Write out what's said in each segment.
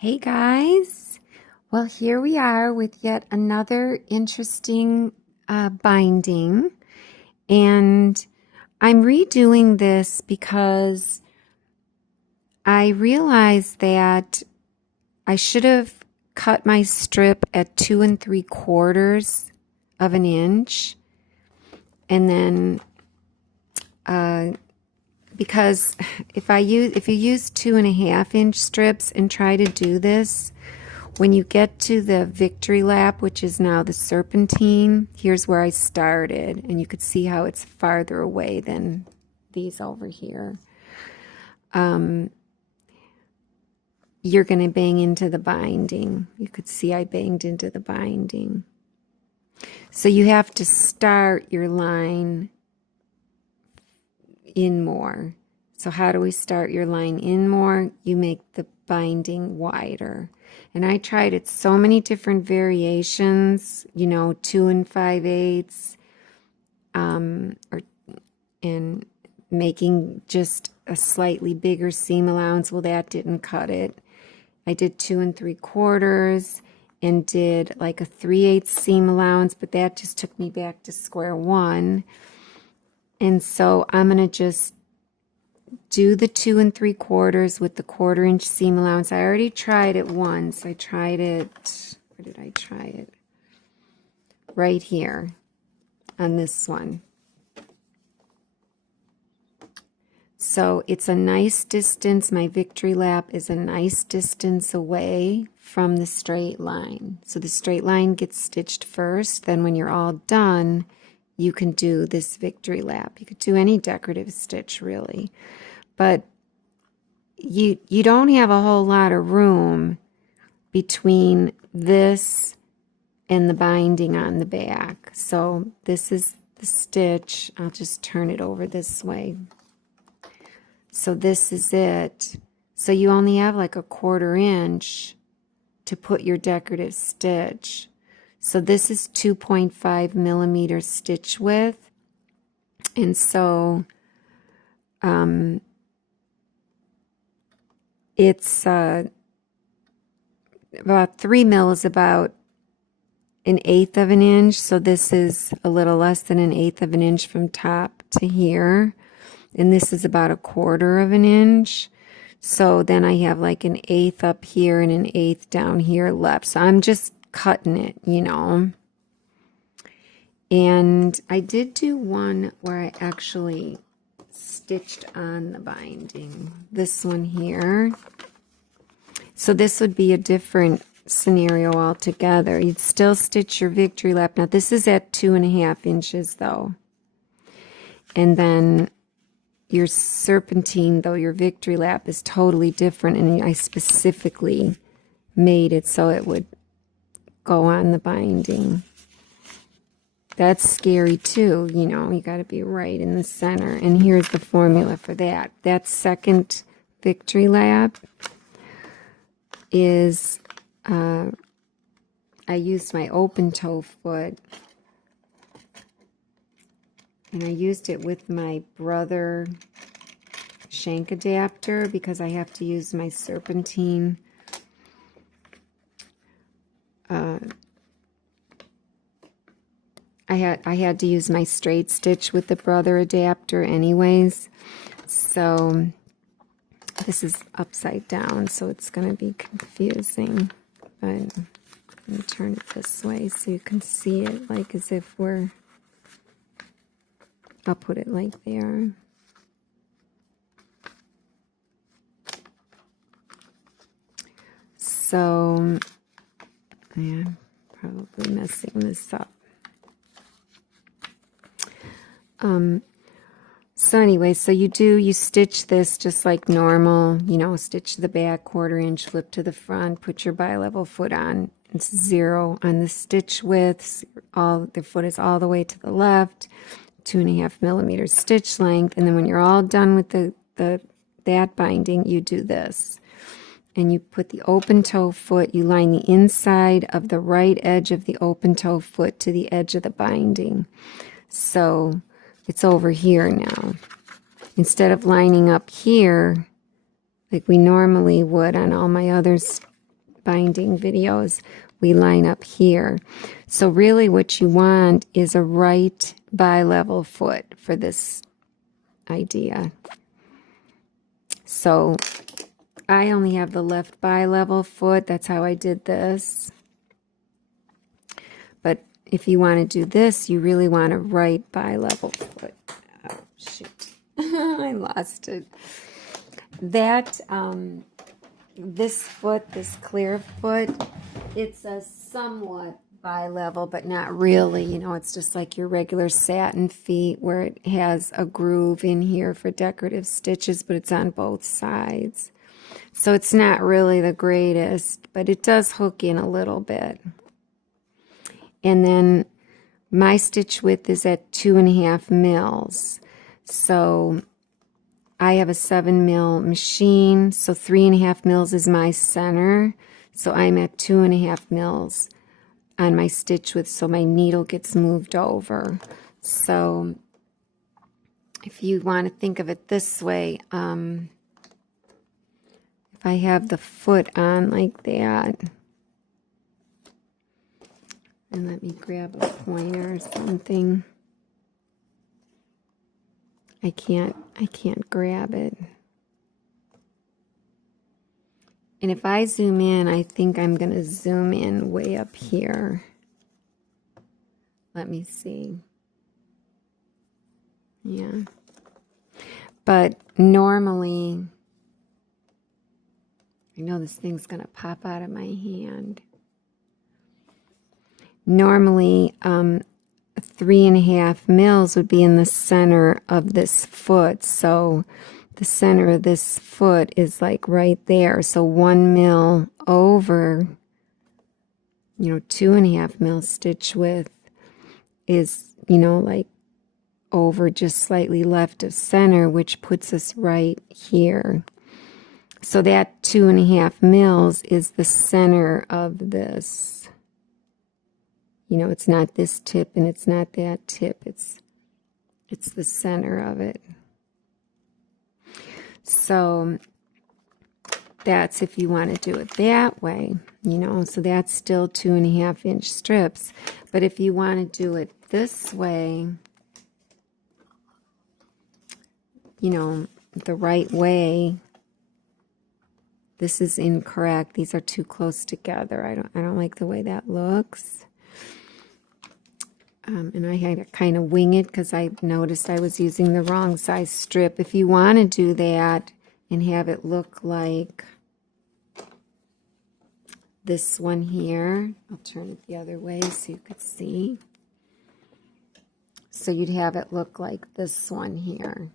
Hey guys, well here we are with yet another interesting binding, and I'm redoing this because I realized that I should have cut my strip at 2 3/4 of an inch, and then because if you use 2.5 inch strips and try to do this, when you get to the victory lap, which is now the Serpentine, here's where I started, and you could see how it's farther away than these over here. You're going to bang into the binding. You could see I banged into the binding. So you have to start your line in more. So how do we start your line in more? You make the binding wider. And I tried it so many different variations, 2 5/8, and making just a slightly bigger seam allowance. Well, that didn't cut it. I did 2 3/4 and did like a 3/8 seam allowance, but that just took me back to square one. And so I'm going to just do the 2 3/4 with the 1/4 inch seam allowance. I already tried it once. I tried it, where did I try it? Right here on this one. So it's a nice distance. My victory lap is a nice distance away from the straight line. So the straight line gets stitched first. Then when you're all done, you can do this victory lap. You could do any decorative stitch really, but you don't have a whole lot of room between this and the binding on the back. So this is the stitch. I'll just turn it over this way. So this is it. So you only have like a 1/4 inch to put your decorative stitch. So this is 2.5 millimeter stitch width. And so it's about 3 mil is about 1/8 of an inch. So this is a little less than 1/8 of an inch from top to here. And this is about 1/4 of an inch. So then I have like 1/8 up here and 1/8 down here left. So I'm just cutting it, And I did do one where I actually stitched on the binding. This one here. So this would be a different scenario altogether. You'd still stitch your victory lap. Now this is at 2.5 inches though. And then your Serpentine, though, your victory lap is totally different, and I specifically made it so it would go on the binding. That's scary too, you got to be right in the center. And here's the formula for that. That second victory lap is, I used my open toe foot. And I used it with my brother shank adapter because I have to use my Serpentine. I had to use my straight stitch with the brother adapter anyways. So this is upside down, so it's going to be confusing. But let me turn it this way so you can see it like as if we're... I'll put it like there. So, yeah, probably messing this up. So anyway, so you stitch this just like normal, stitch the back 1/4 inch, flip to the front, put your bi-level foot on. It's 0 on the stitch width. The foot is all the way to the left. 2.5 millimeter stitch length, and then when you're all done with that binding, you do this, and you put the open toe foot. You line the inside of the right edge of the open toe foot to the edge of the binding. So it's over here now. Instead of lining up here like we normally would on all my other binding videos, we line up here. So really what you want is a right bi-level foot for this idea. So I only have the left bi-level foot. That's how I did this. But if you want to do this, you really want a right bi-level foot. Oh, shoot. I lost it. That, this foot, this clear foot, it's a somewhat bi-level, but not really. You know, it's just like your regular satin feet where it has a groove in here for decorative stitches, but it's on both sides. So it's not really the greatest, but it does hook in a little bit. And then my stitch width is at 2.5 mils. So I have a 7 mil machine, so 3.5 mils is my center. So I'm at 2.5 mils on my stitch width, so my needle gets moved over. So if you want to think of it this way, if I have the foot on like that, and let me grab a pointer or something. I can't grab it. And if I zoom in, I think I'm going to zoom in way up here. Let me see. Yeah. But normally, I know this thing's going to pop out of my hand. Normally, 3.5 mils would be in the center of this foot. So the center of this foot is like right there. So 1 mil over, 2.5 mil stitch width is, like over just slightly left of center, which puts us right here. So that 2.5 mils is the center of this. It's not this tip and it's not that tip. It's the center of it. So that's if you want to do it that way, so that's still 2.5 inch strips. But if you want to do it this way, the right way, this is incorrect. These are too close together. I don't like the way that looks. And I had to kind of wing it because I noticed I was using the wrong size strip. If you want to do that and have it look like this one here, I'll turn it the other way so you could see. So you'd have it look like this one here,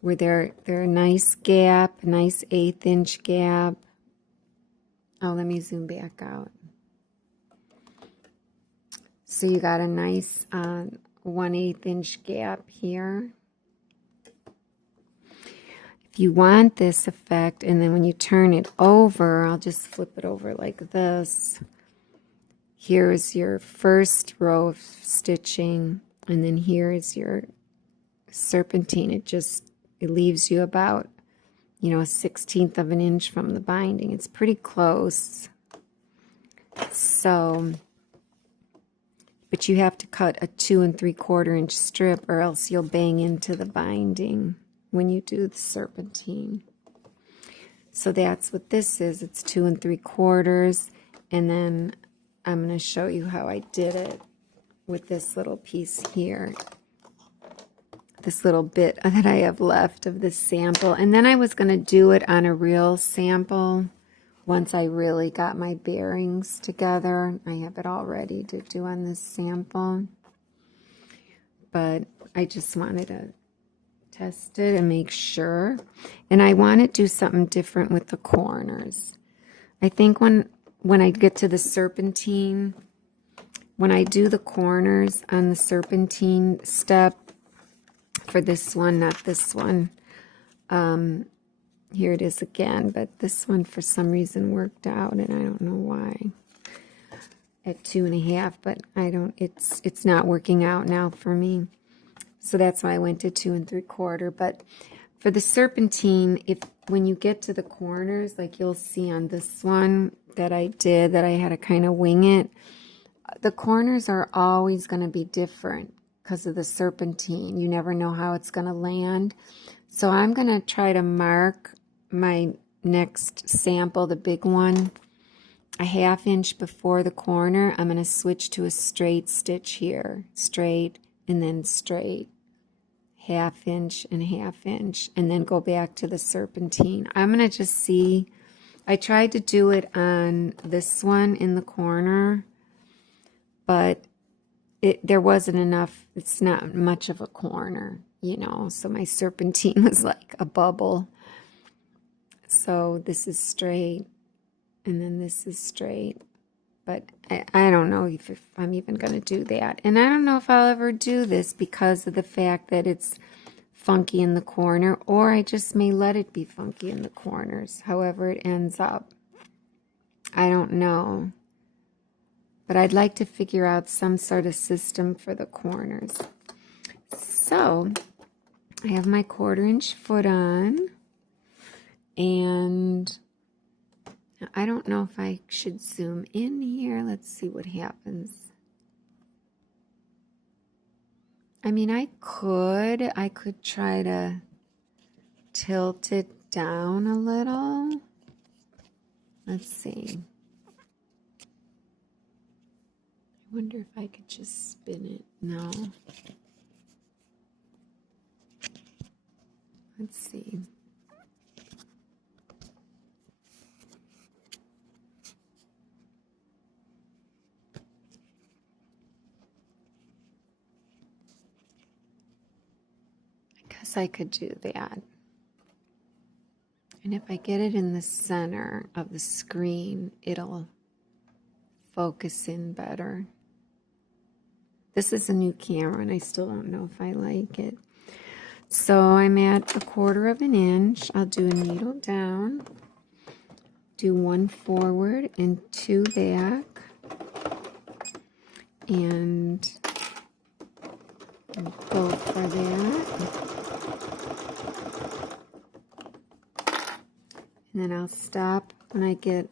where they're a nice gap, a nice 1/8 inch gap. Oh, let me zoom back out. So you got a nice 1/8 inch gap here. If you want this effect, and then when you turn it over, I'll just flip it over like this. Here's your first row of stitching, and then here is your serpentine. It leaves you about, a 1/16 of an inch from the binding. It's pretty close. So, but you have to cut a 2 3/4 inch strip, or else you'll bang into the binding when you do the serpentine. So that's what this is. It's 2 3/4, and then I'm going to show you how I did it with this little piece here. This little bit that I have left of this sample. And then I was going to do it on a real sample once I really got my bearings together. I have it all ready to do on this sample. But I just wanted to test it and make sure. And I want to do something different with the corners. I think when I get to the serpentine, when I do the corners on the serpentine step, for this one, not this one. Here it is again, but this one for some reason worked out, and I don't know why. At 2.5, but it's not working out now for me. So that's why I went to 2 3/4. But for the serpentine, when you get to the corners, like you'll see on this one that I did, that I had to kind of wing it, the corners are always going to be different because of the serpentine. You never know how it's going to land. So I'm going to try to mark my next sample, the big one, a 1/2 inch before the corner. I'm going to switch to a straight stitch here, straight and then straight, 1/2 inch and 1/2 inch, and then go back to the serpentine. I'm going to just see. I tried to do it on this one in the corner, but there wasn't enough. It's not much of a corner, you know, so my serpentine was like a bubble. So this is straight, and then this is straight. But I don't know if I'm even going to do that. And I don't know if I'll ever do this because of the fact that it's funky in the corner, or I just may let it be funky in the corners, however it ends up. I don't know. But I'd like to figure out some sort of system for the corners. So I have my 1/4 inch foot on, and I don't know if I should zoom in here. Let's see what happens. I mean, I could try to tilt it down a little. Let's see. I wonder if I could just spin it. No. Let's see. I guess I could do that. And if I get it in the center of the screen, it'll focus in better. This is a new camera, and I still don't know if I like it. So I'm at 1/4 inch. I'll do a needle down, do 1 forward and 2 back, and go for that. And then I'll stop when I get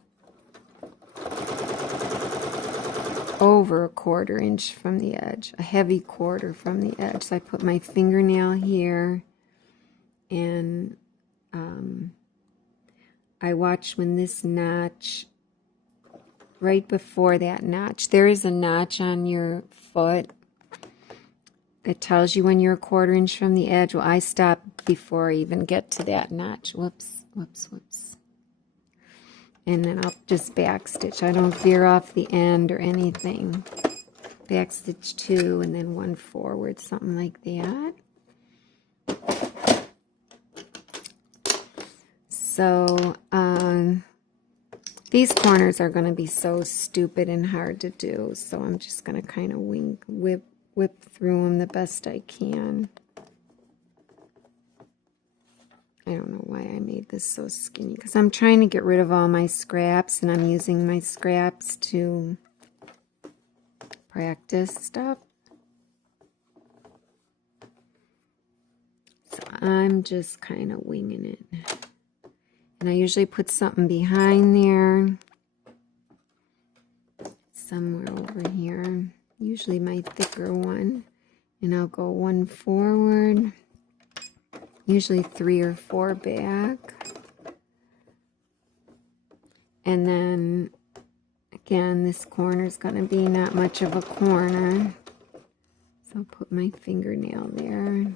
over 1/4 inch from the edge, a heavy 1/4 from the edge. So I put my fingernail here, and I watch when this notch, right before that notch, there is a notch on your foot that tells you when you're 1/4 inch from the edge. Well, I stop before I even get to that notch. Whoops, whoops, whoops. And then I'll just backstitch. I don't veer off the end or anything. Backstitch 2 and then 1 forward, something like that. So these corners are going to be so stupid and hard to do. So I'm just going to kind of whip through them the best I can. I don't know why I made this so skinny, because I'm trying to get rid of all my scraps, and I'm using my scraps to practice stuff. So I'm just kind of winging it. And I usually put something behind there, somewhere over here, usually my thicker one. And I'll go 1 forward, usually 3 or 4 back. And then again, this corner is going to be not much of a corner. So I'll put my fingernail there.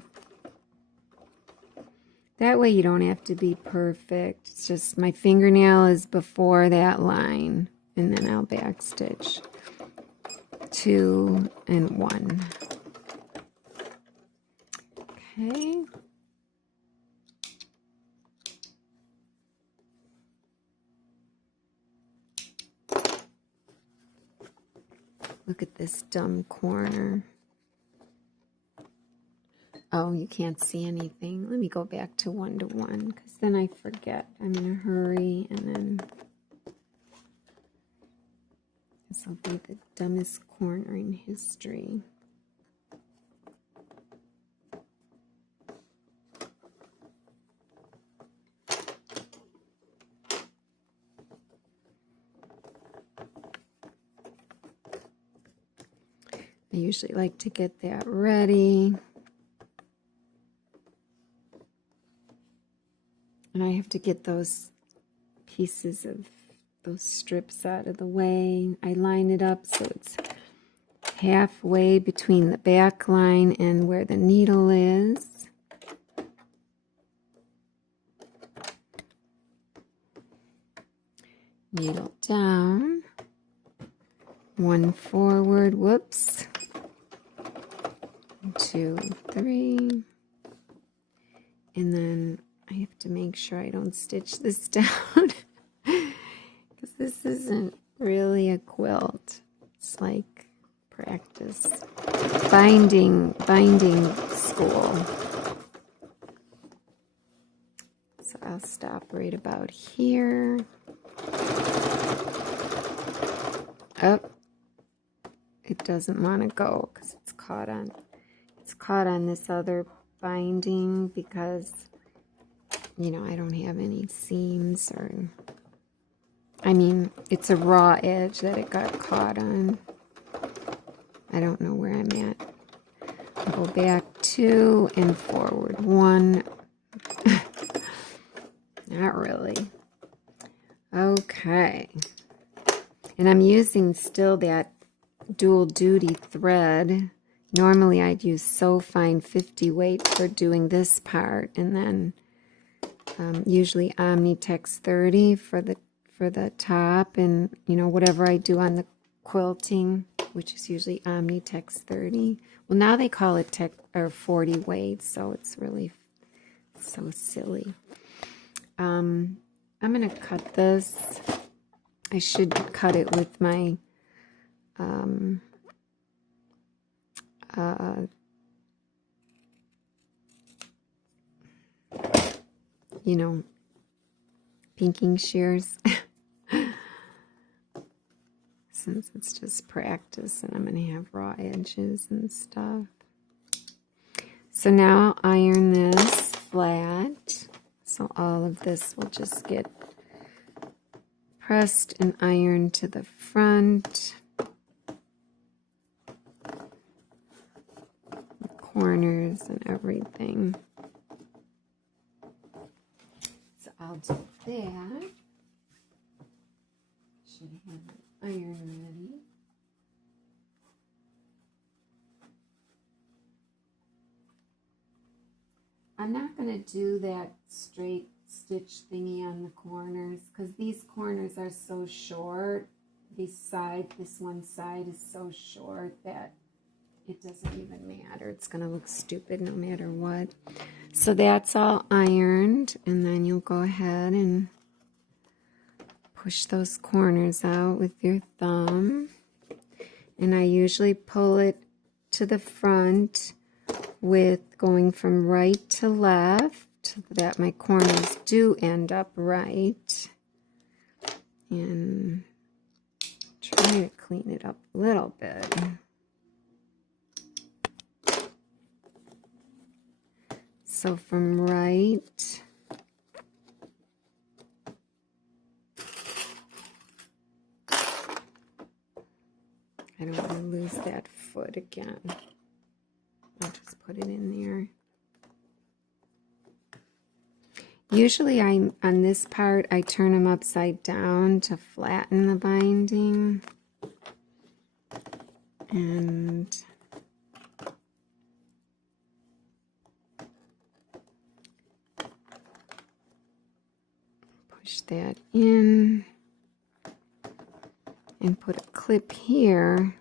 That way you don't have to be perfect. It's just my fingernail is before that line. And then I'll backstitch 2 and 1. Okay. Look at this dumb corner. Oh, you can't see anything. Let me go back to 1 to 1, because then I forget. I'm in a hurry, and then this will be the dumbest corner in history. usually like to get that ready. And I have to get those pieces of those strips out of the way. I line it up so it's halfway between the back line and where the needle is. Needle down, one forward, whoops, 2, 3, and then I have to make sure I don't stitch this down because this isn't really a quilt. It's like practice. Binding school. So I'll stop right about here. Oh, it doesn't want to go because it's caught on this other binding because, you know, I don't have any seams or, I mean, it's a raw edge that it got caught on. I don't know where I'm at. I'll go back 2 and forward 1. Not really. Okay. And I'm using still that dual duty thread. Normally I'd use So Fine 50 weight for doing this part, and then usually Omnitex 30 for the top, and you know, whatever I do on the quilting, which is usually Omnitex 30. Well, now they call it 40 weight, so it's really so silly. I'm gonna cut this. I should cut it with my you know, pinking shears. Since it's just practice and I'm going to have raw edges and stuff. So now I'll iron this flat. So all of this will just get pressed and ironed to the front. The corners and everything. So I'll do that. Should have an iron ready. I'm not going to do that straight stitch thingy on the corners because these corners are so short. This one side is so short that it doesn't even matter. It's going to look stupid no matter what. So that's all ironed, and then you'll go ahead and push those corners out with your thumb. And I usually pull it to the front with going from right to left so that my corners do end up right. And try to clean it up a little bit. So from right, I don't want to lose that foot again. I'll just put it in there. Usually on this part, I turn them upside down to flatten the binding. And push that in and put a clip here.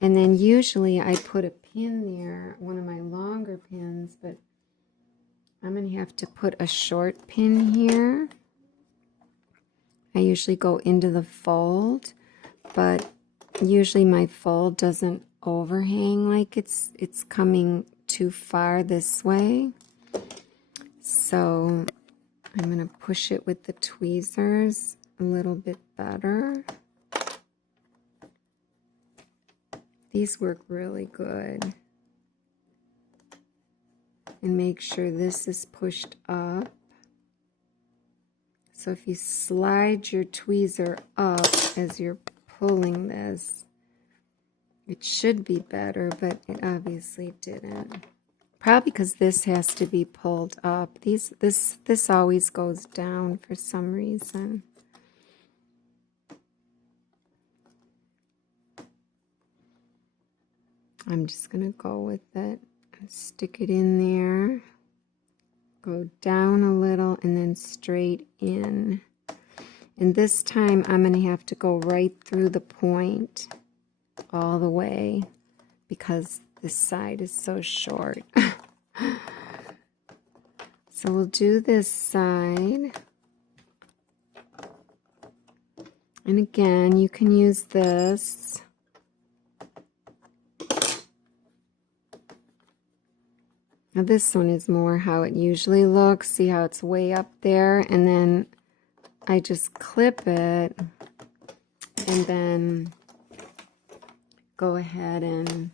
And then usually I put a pin there, one of my longer pins, but I'm going to have to put a short pin here. I usually go into the fold, but usually my fold doesn't overhang like it's coming too far this way. So I'm going to push it with the tweezers a little bit better. These work really good. And make sure this is pushed up. So if you slide your tweezer up as you're pulling this, It should be better, but it obviously didn't. Probably because this has to be pulled up. This always goes down for some reason. I'm just going to go with it. Stick it in there. Go down a little and then straight in. And this time I'm going to have to go right through the point all the way because this side is so short. So we'll do this side. And again, you can use this. Now this one is more how it usually looks. See how it's way up there? And then I just clip it and then go ahead and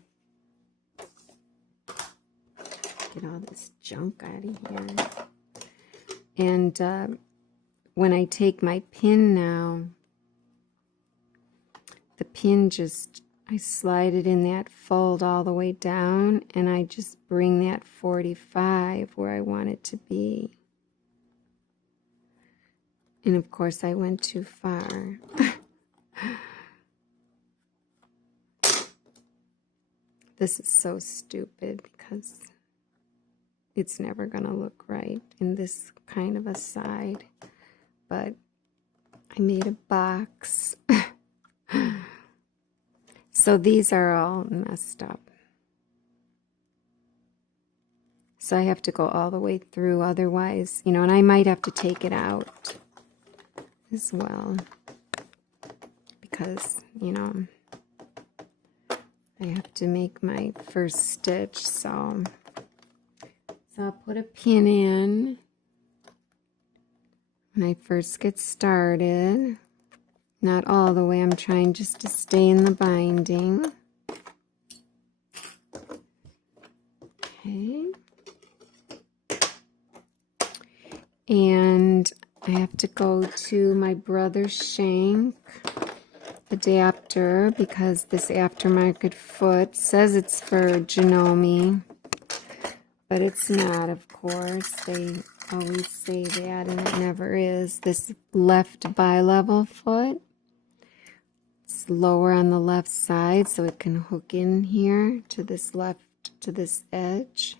get all this junk out of here. And when I take my pin now, the pin just, I slide it in that fold all the way down, and I just bring that 45 where I want it to be. And of course I went too far. This is so stupid because it's never going to look right in this kind of a side. But I made a box. So these are all messed up. So I have to go all the way through, otherwise, you know, and I might have to take it out as well. Because, you know, I have to make my first stitch, so I'll put a pin in when I first get started. Not all the way, I'm trying just to stay in the binding. Okay. And I have to go to my brother's shank adapter because this aftermarket foot says it's for Janome, but it's not, of course. They always say that, and it never is. This left bi-level foot, it's lower on the left side, so it can hook in here to this left, to this edge.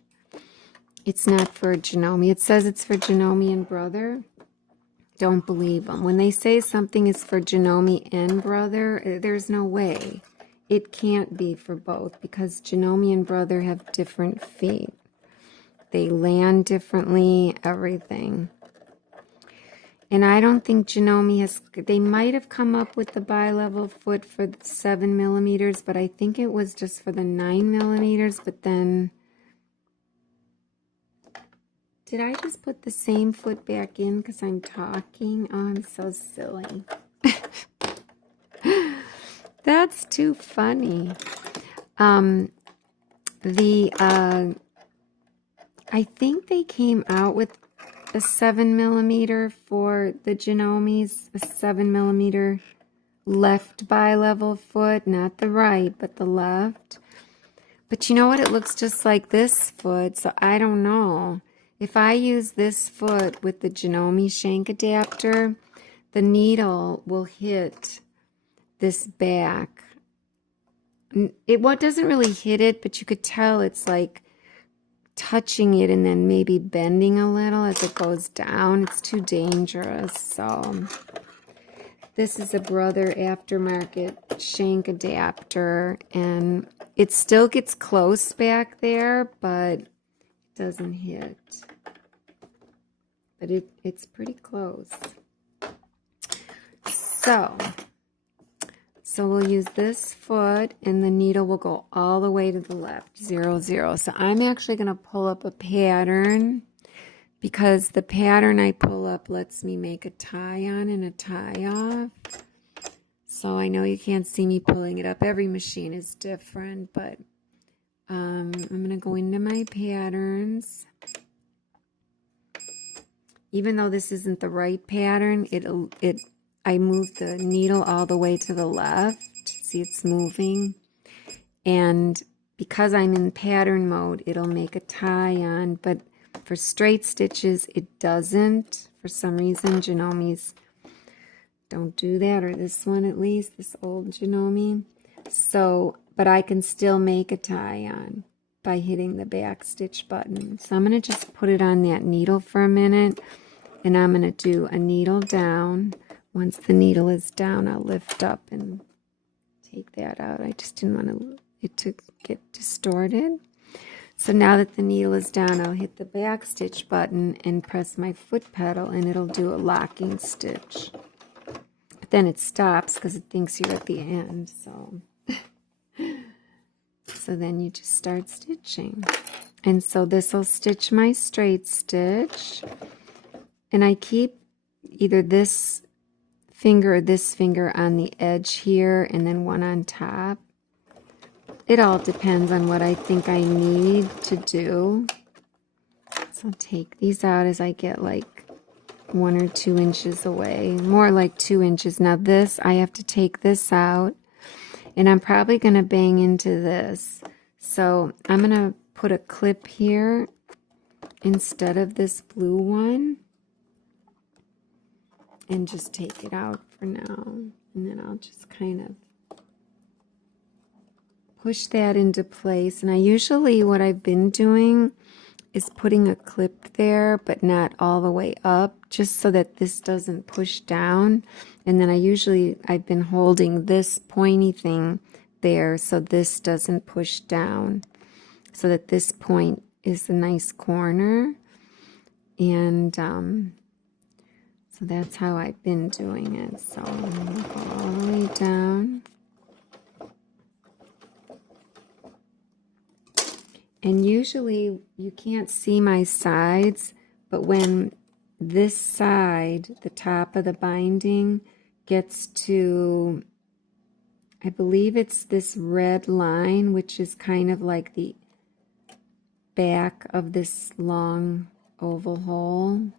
It's not for Janome. It says it's for Janome and brother. Don't believe them. When they say something is for Janome and brother, there's no way. It can't be for both because Janome and brother have different feet. They land differently, everything. And I don't think Janome has, they might have come up with the bi-level foot for 7 millimeters, but I think it was just for the 9 millimeters, but then, did I just put the same foot back in because I'm talking? Oh, I'm so silly. That's too funny. I think they came out with a 7 millimeter for the Janomes, a 7 millimeter left bi-level foot, not the right, but the left. But you know what? It looks just like this foot, so I don't know. If I use this foot with the Janome shank adapter, the needle will hit this back. It doesn't really hit it, but you could tell it's like touching it and then maybe bending a little as it goes down. It's too dangerous. So this is a brother aftermarket shank adapter, and it still gets close back there, but it doesn't hit. But it's pretty close. So we'll use this foot, and the needle will go all the way to the left, 0, 0. So I'm actually going to pull up a pattern because the pattern I pull up lets me make a tie on and a tie off. So I know you can't see me pulling it up. Every machine is different, but I'm going to go into my patterns. Even though this isn't the right pattern, I move the needle all the way to the left. See, it's moving. And because I'm in pattern mode, it'll make a tie on, but for straight stitches, it doesn't. For some reason, Janomis don't do that, or this one at least, this old Janome. So, but I can still make a tie on by hitting the back stitch button. So I'm going to just put it on that needle for a minute, and I'm going to do a needle down. Once the needle is down, I'll lift up and take that out. I just didn't want it to get distorted. So now that the needle is down, I'll hit the back stitch button and press my foot pedal, and it'll do a locking stitch. But then it stops because it thinks you're at the end. So then you just start stitching. And so this will stitch my straight stitch. And I keep either this finger or this finger on the edge here, and then one on top. It all depends on what I think I need to do. So I'll take these out as I get like 1 or 2 inches away, more like 2 inches. Now this, I have to take this out, and I'm probably going to bang into this. So I'm going to put a clip here instead of this blue one, and just take it out for now. And then I'll just kind of push that into place. And I usually, what I've been doing is putting a clip there, but not all the way up, just so that this doesn't push down. And then I've been holding this pointy thing there so this doesn't push down, so that this point is a nice corner. And so that's how I've been doing it. So I'm going to go all the way down. And usually you can't see my sides, but when this side, the top of the binding, gets to, I believe it's this red line, which is kind of like the back of this long oval hole,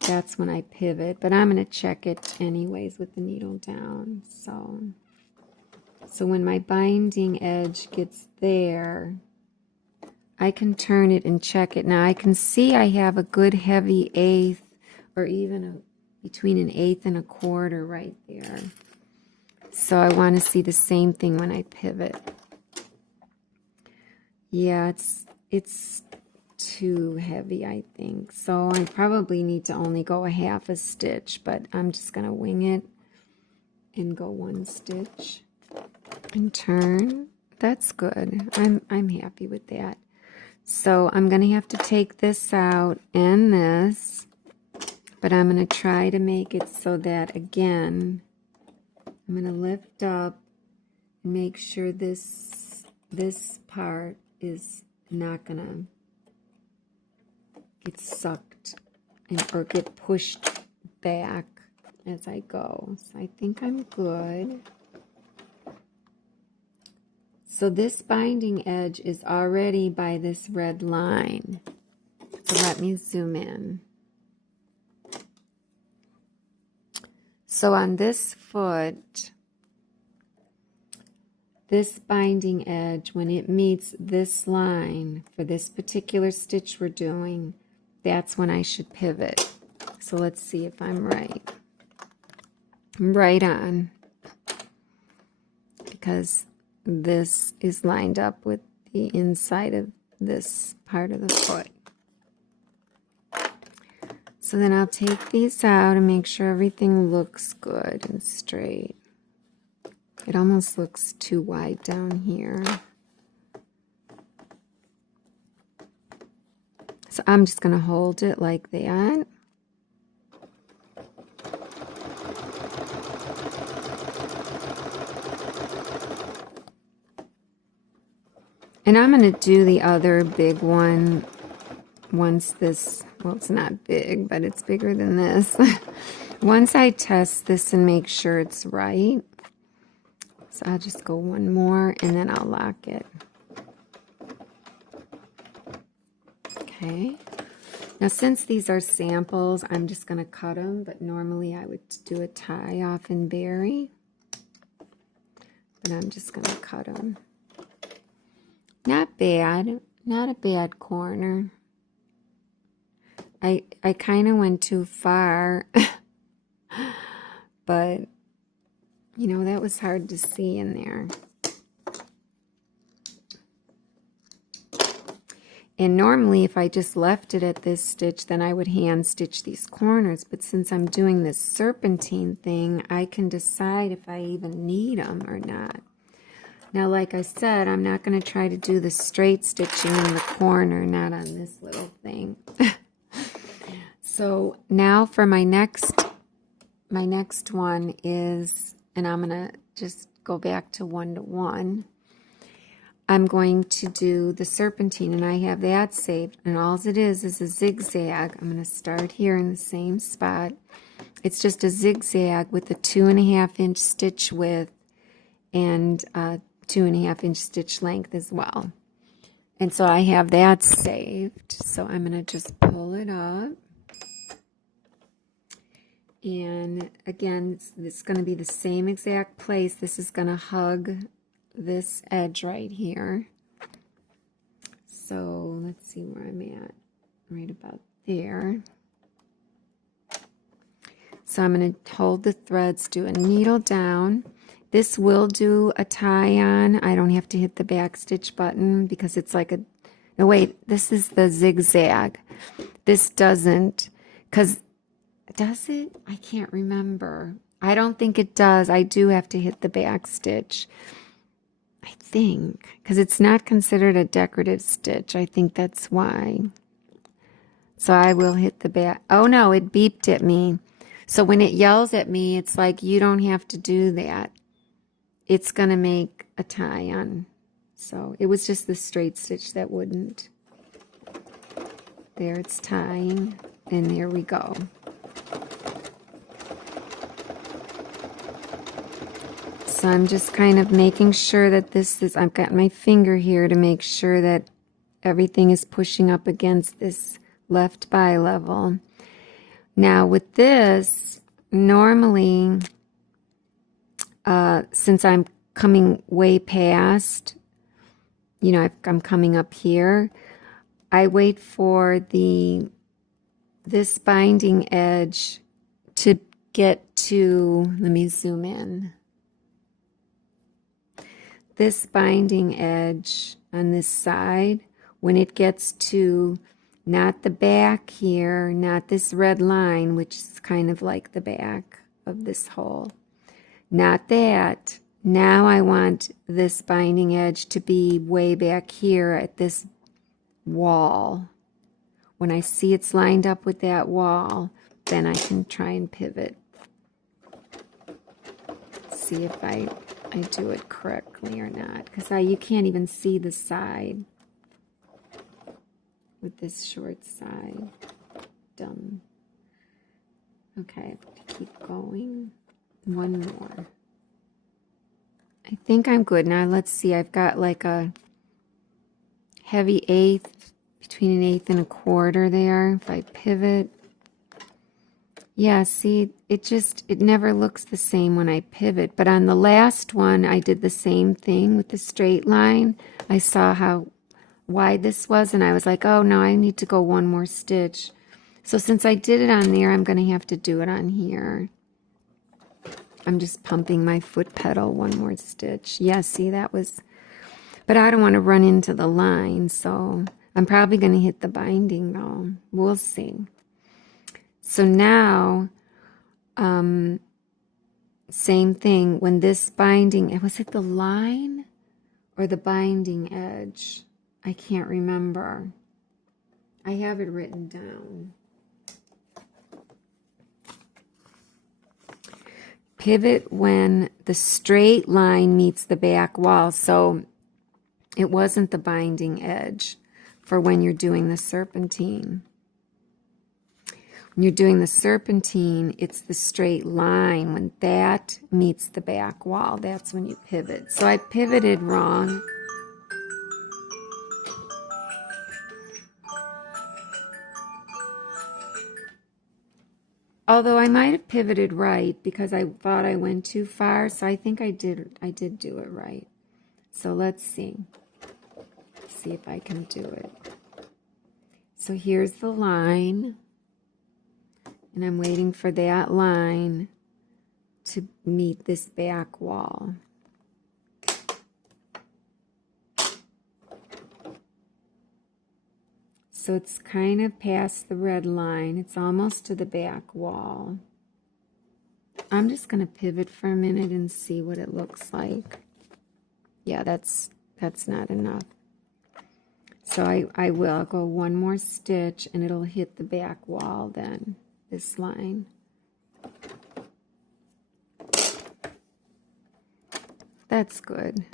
that's when I pivot. But I'm going to check it anyways with the needle down. So when my binding edge gets there, I can turn it and check it. Now I can see I have a good heavy 1/8, or even between an 1/8 and a 1/4 right there. So I want to see the same thing when I pivot. Yeah, it's too heavy, I think. So I probably need to only go a 1/2 stitch, but I'm just going to wing it and go 1 stitch and turn. That's good. I'm happy with that. So I'm going to have to take this out and this, but I'm going to try to make it so that, again, I'm going to lift up and make sure this part is not going to get sucked or get pushed back as I go. So I think I'm good. So this binding edge is already by this red line. So let me zoom in. So on this foot, this binding edge, when it meets this line for this particular stitch we're doing, that's when I should pivot. So let's see if I'm right. I'm right on, because this is lined up with the inside of this part of the foot. So then I'll take these out and make sure everything looks good and straight. It almost looks too wide down here. So I'm just going to hold it like that. And I'm going to do the other big one once this, well, it's not big, but it's bigger than this. Once I test this and make sure it's right. So I'll just go 1 more and then I'll lock it. Okay. Now since these are samples, I'm just going to cut them, but normally I would do a tie off in berry. and I'm just going to cut them. Not bad. Not a bad corner. I kind of went too far. But, you know, that was hard to see in there. And normally if I just left it at this stitch, then I would hand stitch these corners. But since I'm doing this serpentine thing, I can decide if I even need them or not. Now, like I said, I'm not going to try to do the straight stitching in the corner, not on this little thing. So now for my next one is, and I'm going to just go back to 1 to 1. I'm going to do the serpentine, and I have that saved, and all it is a zigzag. I'm going to start here in the same spot. It's just a zigzag with a 2.5 inch stitch width and 2.5 inch stitch length as well. And so I have that saved. So I'm going to just pull it up. And again, it's going to be the same exact place. This is going to hug this edge right here. So let's see where I'm at. Right about there. So I'm going to hold the threads, do a needle down. This will do a tie on. I don't have to hit the back stitch button because it's like a, no wait, this is the zigzag. This doesn't, because, does it? I can't remember. I don't think it does. I do have to hit the back stitch. I think, because it's not considered a decorative stitch. I think that's why. So I will hit the back. Oh no, it beeped at me. So when it yells at me, it's like, you don't have to do that. It's going to make a tie on. So it was just the straight stitch that wouldn't. There, it's tying. And there we go. So I'm just kind of making sure that this is, I've got my finger here to make sure that everything is pushing up against this left bi-level. Now with this, normally, since I'm coming way past, you know, I'm coming up here, I wait for this binding edge to get to, let me zoom in. This binding edge on this side, when it gets to not the back here, not this red line, which is kind of like the back of this hole, not that. Now I want this binding edge to be way back here at this wall. When I see it's lined up with that wall, then I can try and pivot. See if I do it correctly or not, because you can't even see the side with this short side. Dumb. Okay, keep going. One more. I think I'm good. Now let's see, I've got like a heavy 1/8, between an 1/8 and 1/4 there. If I pivot, yeah, see, it never looks the same when I pivot. But on the last one, I did the same thing with the straight line. I saw how wide this was, and I was like, oh, no, I need to go one more stitch. So since I did it on there, I'm going to have to do it on here. I'm just pumping my foot pedal one more stitch. Yeah, see, that was... But I don't want to run into the line, so I'm probably going to hit the binding, though. We'll see. So now, same thing. When this binding, was it the line or the binding edge? I can't remember. I have it written down. Pivot when the straight line meets the back wall. So it wasn't the binding edge for when you're doing the serpentine. When you're doing the serpentine, it's the straight line. When that meets the back wall, that's when you pivot. So I pivoted wrong. Although I might have pivoted right because I thought I went too far, so I think I did do it right. So let's see. See if I can do it. So here's the line, and I'm waiting for that line to meet this back wall. So it's kind of past the red line. It's almost to the back wall. I'm just going to pivot for a minute and see what it looks like. Yeah, that's not enough. So I'll go one more stitch and it'll hit the back wall then, this line. That's good,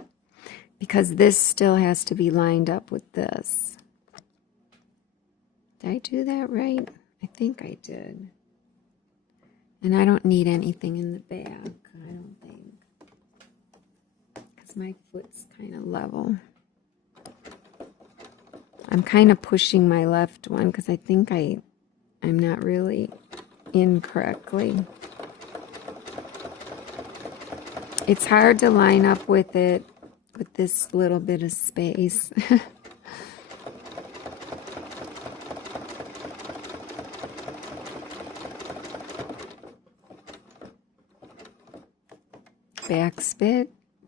because this still has to be lined up with this. Did I do that right? I think I did. And I don't need anything in the back, I don't think, because my foot's kind of level. I'm kind of pushing my left one because I think I'm not really in correctly. It's hard to line up with it with this little bit of space.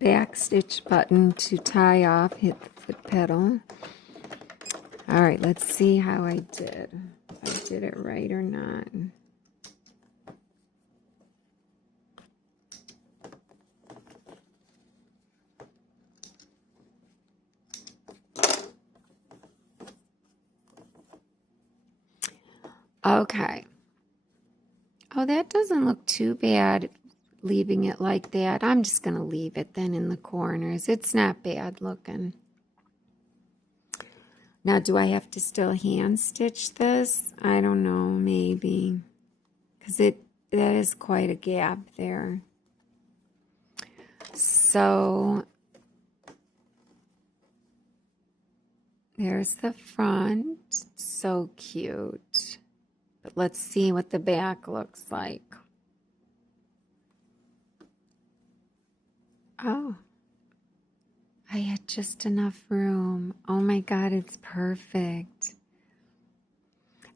Back stitch button to tie off, hit the foot pedal. All right, let's see how I did. If I did it right or not. Okay. Oh, that doesn't look too bad, leaving it like that. I'm just going to leave it then in the corners. It's not bad looking. Now, do I have to still hand stitch this? I don't know, maybe. Because that is quite a gap there. So, there's the front. So cute. But let's see what the back looks like. Oh, I had just enough room. Oh my God, it's perfect.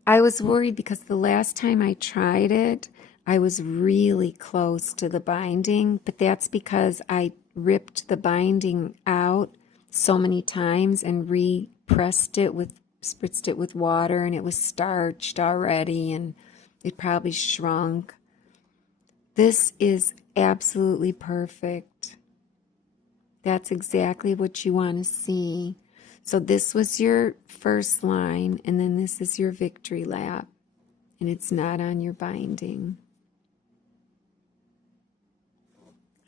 I was worried because the last time I tried it, I was really close to the binding, but that's because I ripped the binding out so many times and spritzed it with water, and it was starched already and it probably shrunk. This is absolutely perfect. That's exactly what you want to see. So this was your first line, and then this is your victory lap, and it's not on your binding.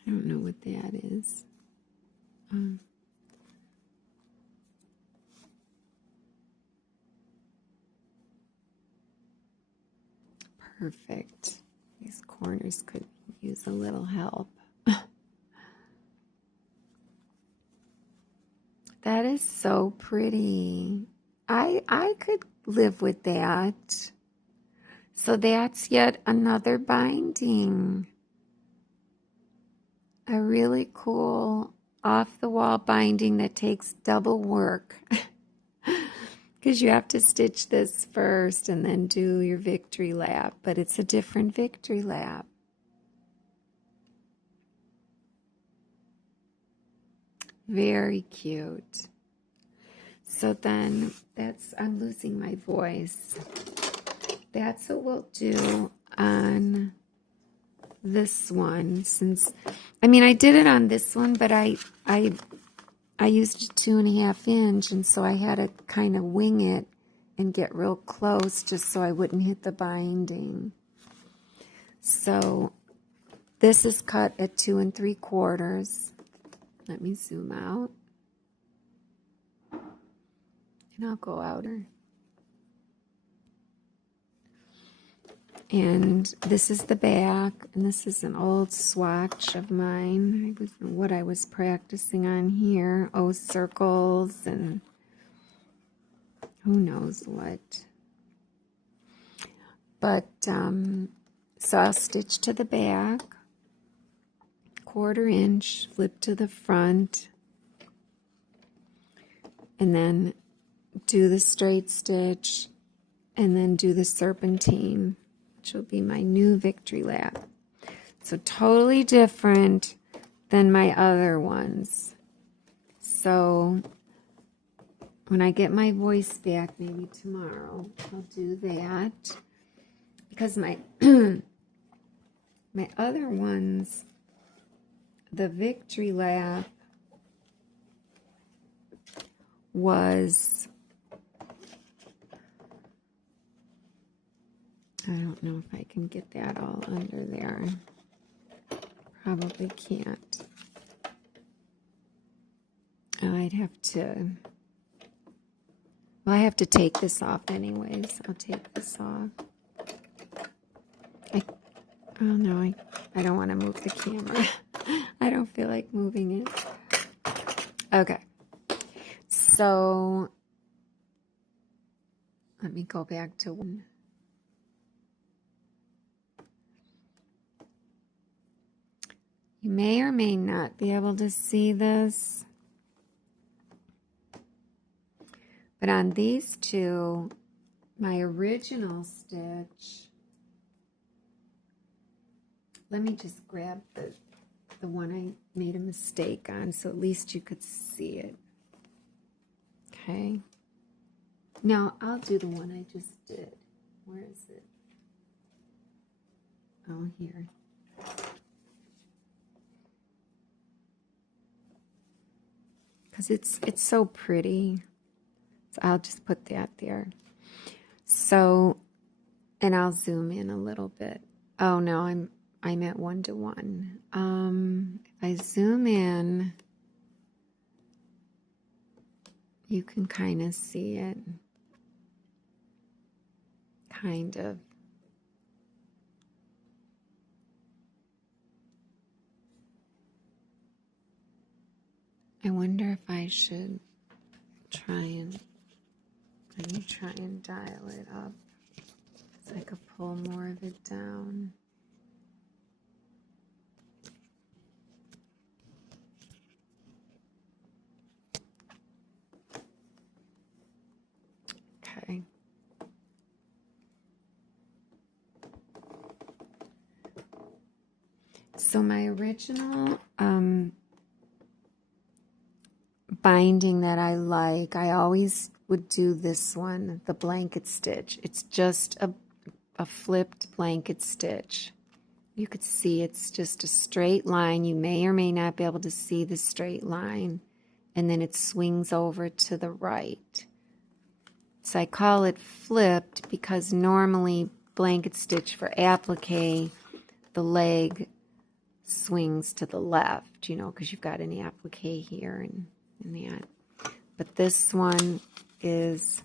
I don't know what that is. Perfect. These corners could use a little help. That is so pretty. I could live with that. So that's yet another binding. A really cool off-the-wall binding that takes double work. Because you have to stitch this first and then do your victory lap. But it's a different victory lap. Very cute. So then I'm losing my voice. That's what we'll do on this one. I did it on this one, but I used a 2.5 inch, and so I had to kind of wing it and get real close just so I wouldn't hit the binding. So this is cut at 2 3/4. Let me zoom out. And I'll go outer. And this is the back, and this is an old swatch of mine. What I was practicing on here. Oh, circles and who knows what. But So I'll stitch to the back, 1/4 inch, flip to the front, and then do the straight stitch, and then do the serpentine, which will be my new victory lap. So totally different than my other ones. So when I get my voice back, maybe tomorrow, I'll do that. Because my my other ones, the victory lap was, I don't know if I can get that all under there. Probably can't. Oh, I'd have to, well, I have to take this off anyways. I'll take this off. Oh no, I don't want to move the camera. I don't feel like moving it. Okay. So let me go back to one. You may or may not be able to see this, but on these two, my original stitch, let me just grab the one I made a mistake on so at least you could see it. Okay. Now I'll do the one I just did. Where is it? Oh, here. Because it's so pretty. So I'll just put that there. So, and I'll zoom in a little bit. Oh no, I'm at 1:1. If I zoom in, you can kind of see it. Kind of. I wonder if I should let me try and dial it up so I could pull more of it down. Okay. So my original binding that I like, I always would do this one, the blanket stitch. It's just a flipped blanket stitch. You could see it's just a straight line. You may or may not be able to see the straight line. And then it swings over to the right. So I call it flipped because normally blanket stitch for applique, the leg swings to the left, you know, because you've got an applique here and that. But this one is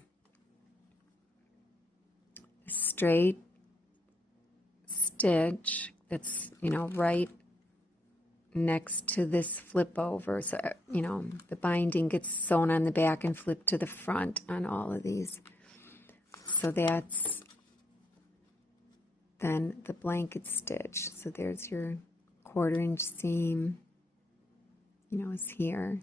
a straight stitch that's, you know, right next to this flip over. So, you know, the binding gets sewn on the back and flipped to the front on all of these. So that's then the blanket stitch. So there's your 1/4 inch seam, you know, is here.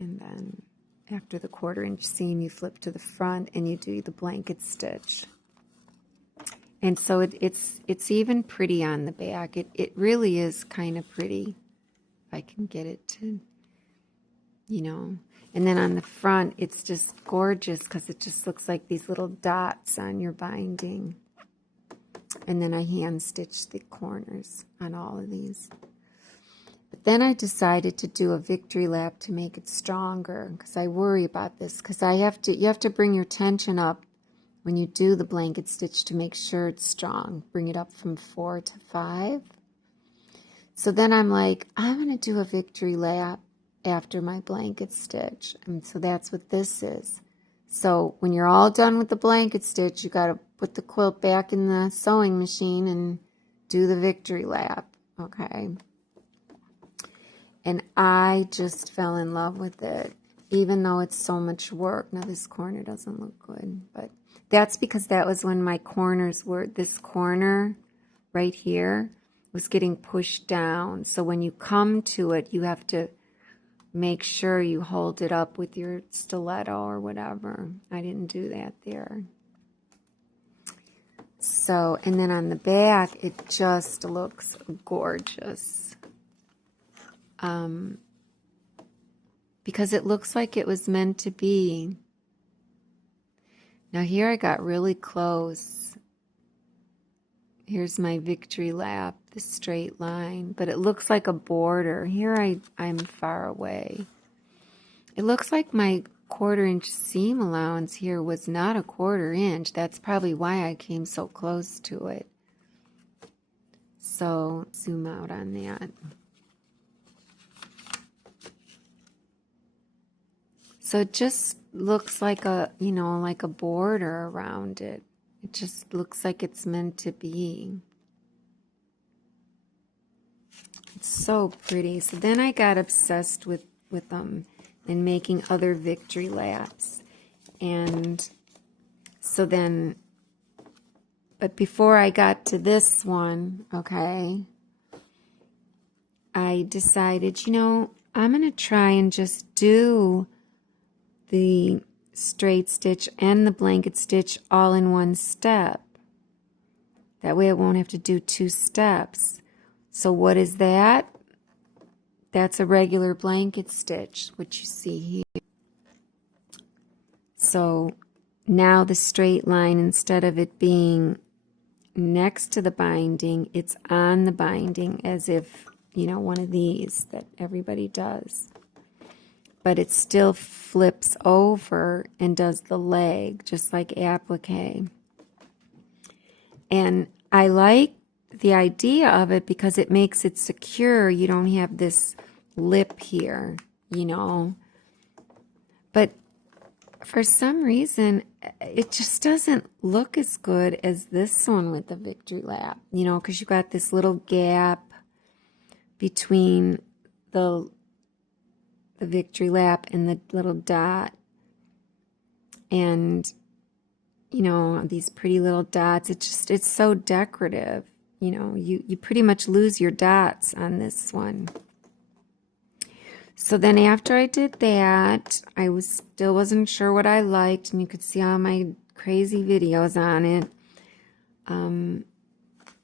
And then after the 1/4 inch seam, you flip to the front and you do the blanket stitch. And so it's even pretty on the back. It really is kind of pretty. If I can get it to, you know. And then on the front, it's just gorgeous because it just looks like these little dots on your binding. And then I hand stitched the corners on all of these. But then I decided to do a victory lap to make it stronger because I worry about this because you have to bring your tension up when you do the blanket stitch to make sure it's strong. Bring it up from 4 to 5. So then I'm like, I'm going to do a victory lap after my blanket stitch. And so that's what this is. So when you're all done with the blanket stitch, you got to put the quilt back in the sewing machine and do the victory lap. Okay. And I just fell in love with it, even though it's so much work. Now this corner doesn't look good, but That's because that was when my corners were, this corner right here was getting pushed down. So when you come to it, you have to make sure you hold it up with your stiletto or whatever. I didn't do that there. So, and then on the back, it just looks gorgeous. Because it looks like it was meant to be. Now here I got really close. Here's my victory lap, the straight line, but it looks like a border. Here I'm far away. It looks like my 1/4 inch seam allowance here was not a 1/4 inch. That's probably why I came so close to it. So zoom out on that. So it just looks like a, you know, like a border around it. It just looks like it's meant to be. It's so pretty. So then I got obsessed with them and making other victory laps. And so then, but before I got to this one, okay, I decided, you know, I'm going to try and just do the straight stitch and the blanket stitch all in one step. That way I won't have to do 2 steps. So what is that? That's a regular blanket stitch, which you see here. So now the straight line, instead of it being next to the binding, it's on the binding, as if, you know, one of these that everybody does. But it still flips over and does the leg, just like applique. And I like the idea of it because it makes it secure. You don't have this lip here, you know. But for some reason, it just doesn't look as good as this one with the victory lap, you know, because you got this little gap between the victory lap and the little dot, and you know, these pretty little dots. It's so decorative, you know. You pretty much lose your dots on this one. So then after I did that, I still wasn't sure what I liked, and you could see all my crazy videos on it.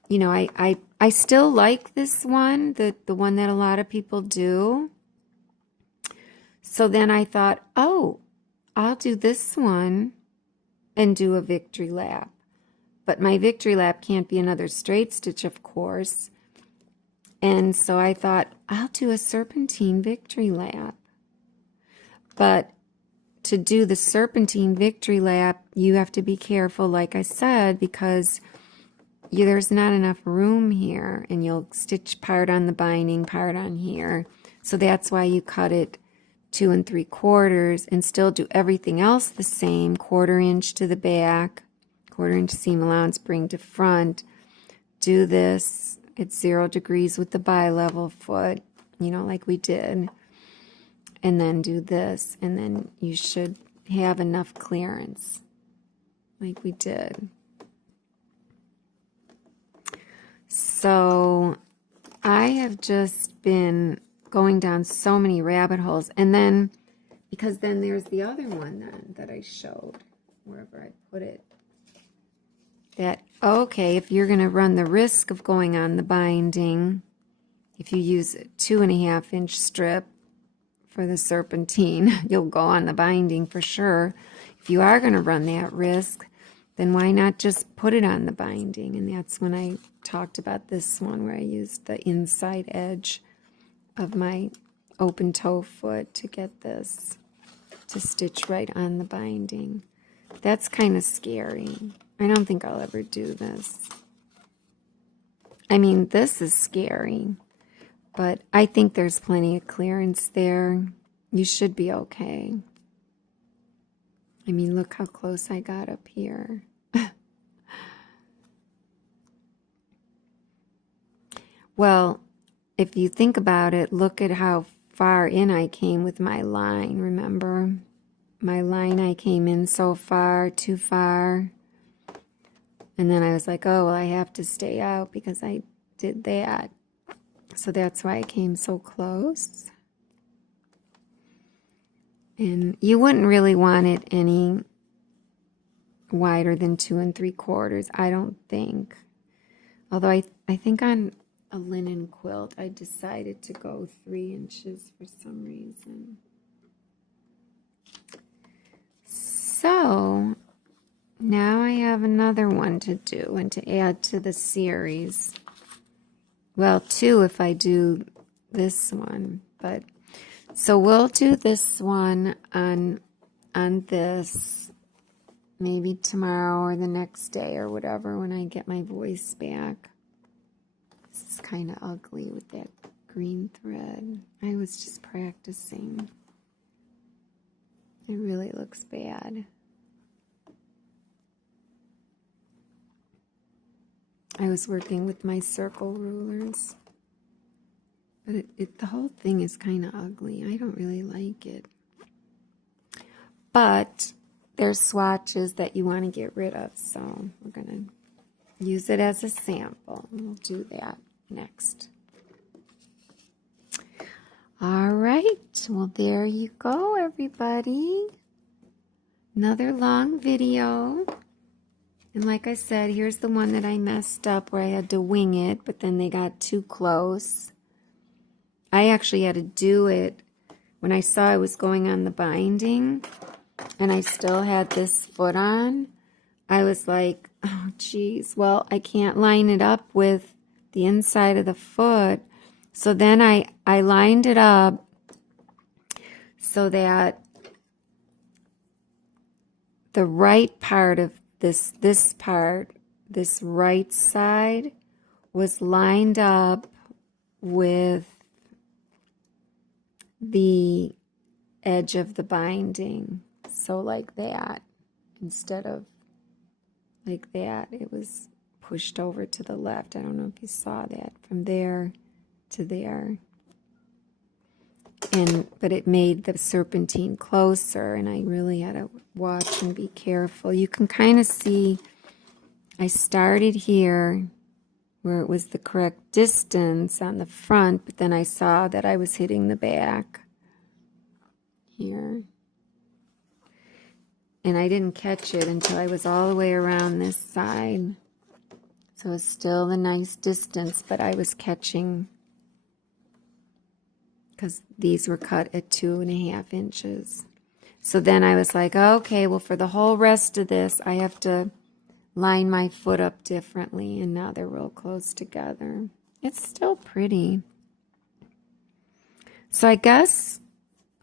You know, I still like this one, the one that a lot of people do. So then I thought, oh, I'll do this one and do a victory lap. But my victory lap can't be another straight stitch, of course. And so I thought, I'll do a serpentine victory lap. But to do the serpentine victory lap, you have to be careful, like I said, because there's not enough room here, and you'll stitch part on the binding, part on here. So that's why you cut it 2 3/4 and still do everything else the same. 1/4 inch to the back, 1/4 inch seam allowance, bring to front. Do this at 0 degrees with the bi-level foot, you know, like we did. And then do this, and then you should have enough clearance like we did. So I have just been going down so many rabbit holes. And then, because then there's the other one then that I showed, wherever I put it. That, okay, if you're going to run the risk of going on the binding, if you use a 2.5 inch strip for the serpentine, you'll go on the binding for sure. If you are going to run that risk, then why not just put it on the binding? And that's when I talked about this one where I used the inside edge of my open toe foot to get this to stitch right on the binding. That's kind of scary. I don't think I'll ever do this. I mean, this is scary, but I think there's plenty of clearance there. You should be okay. I mean, look how close I got up here. Well, if you think about it, look at how far in I came with my line, remember? my line I came in so far, too far. And then I was like, oh, well, I have to stay out because I did that. So that's why I came so close. And you wouldn't really want it any wider than 2 3/4, I don't think. Although I think on a linen quilt, I decided to go 3 inches for some reason. So now I have another one to do and to add to the series. Well, 2 if I do this one, but so we'll do this one on this maybe tomorrow or the next day or whatever when I get my voice back. This is kind of ugly with that green thread. I was just practicing. It really looks bad. I was working with my circle rulers. But the whole thing is kind of ugly. I don't really like it. But there's swatches that you want to get rid of. So we're going to use it as a sample. We'll do that next. All right. Well, there you go, everybody. Another long video. And like I said, here's the one that I messed up where I had to wing it, but then they got too close. I actually had to do it when I saw I was going on the binding and I still had this foot on. I was like, oh, geez, well, I can't line it up with the inside of the foot. So then I lined it up so that the right part of this part, this right side, was lined up with the edge of the binding. So like that, instead of like that, it was pushed over to the left. I don't know if you saw that, from there to there. But it made the serpentine closer, and I really had to watch and be careful. You can kind of see I started here where it was the correct distance on the front, but then I saw that I was hitting the back here. And I didn't catch it until I was all the way around this side. So it's still a nice distance, but I was catching, because these were cut at 2.5 inches. So then I was like, okay, well, for the whole rest of this, I have to line my foot up differently, and now they're real close together. It's still pretty. So I guess,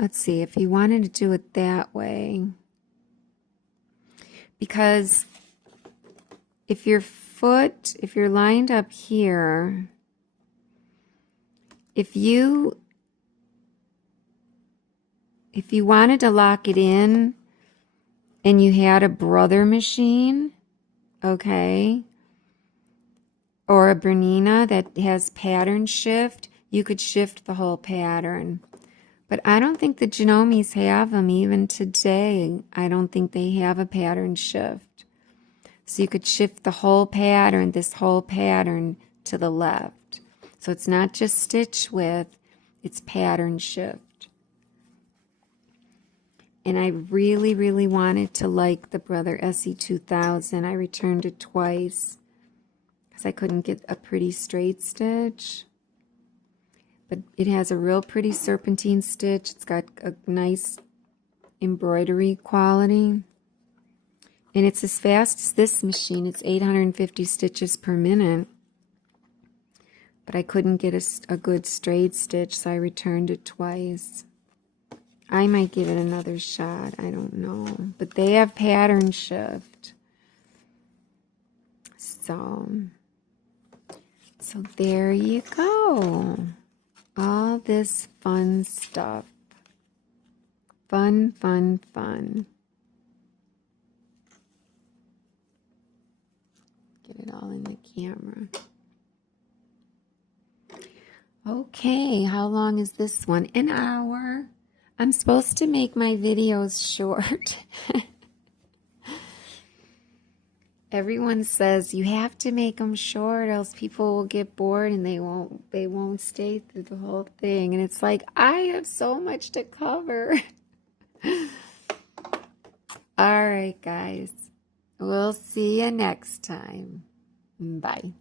let's see, if you wanted to do it that way, because if you're lined up here, if you wanted to lock it in and you had a brother machine, okay, or a Bernina that has pattern shift, you could shift the whole pattern. But I don't think the Genomes have them even today. I don't think they have a pattern shift. So you could shift the whole pattern, this whole pattern, to the left. So it's not just stitch width, it's pattern shift. And I really, really wanted to like the Brother SE2000. I returned it twice because I couldn't get a pretty straight stitch. But it has a real pretty serpentine stitch. It's got a nice embroidery quality. And it's as fast as this machine. It's 850 stitches per minute. But I couldn't get a good straight stitch, so I returned it twice. I might give it another shot. I don't know. But they have pattern shift. So there you go. All this fun stuff. Fun, fun, fun. Get it all in the camera. Okay, how long is this one? An hour. I'm supposed to make my videos short. Everyone says you have to make them short, else people will get bored and they won't stay through the whole thing. And it's like, I have so much to cover. All right, guys. We'll see you next time. Bye.